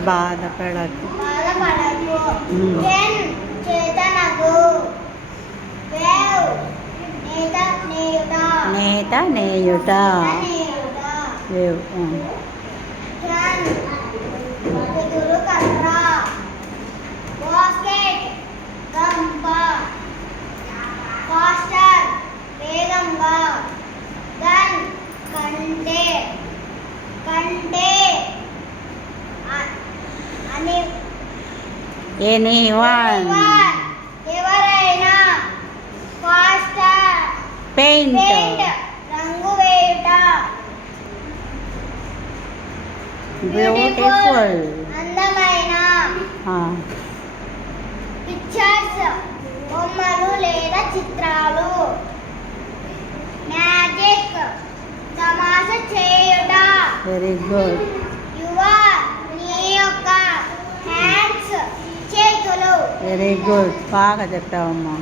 బాధపడకు. చేతనకు. నేత నేయుట. వేవ్ కుదురు కర్ర. బాస్కెట్ గంప. ఫాస్టర్ వేగంగా. గన్ కంటే. కంటే అని. ఎనీవన్ ఎవరైనా. ఫాస్టర్ పెయింట్ రంగు వేయుట. బ్యూటిఫుల్ అందమైన. పిక్చర్స్ బొమ్మలు లేదా చిత్రాలు. మ్యాజిక్ తమాషా చేయుట. Very good. యువర్ నీ యొక్క. హ్యాండ్స్ చేతులు. వెరీ గుడ్, బాగా చెప్పావమ్మా.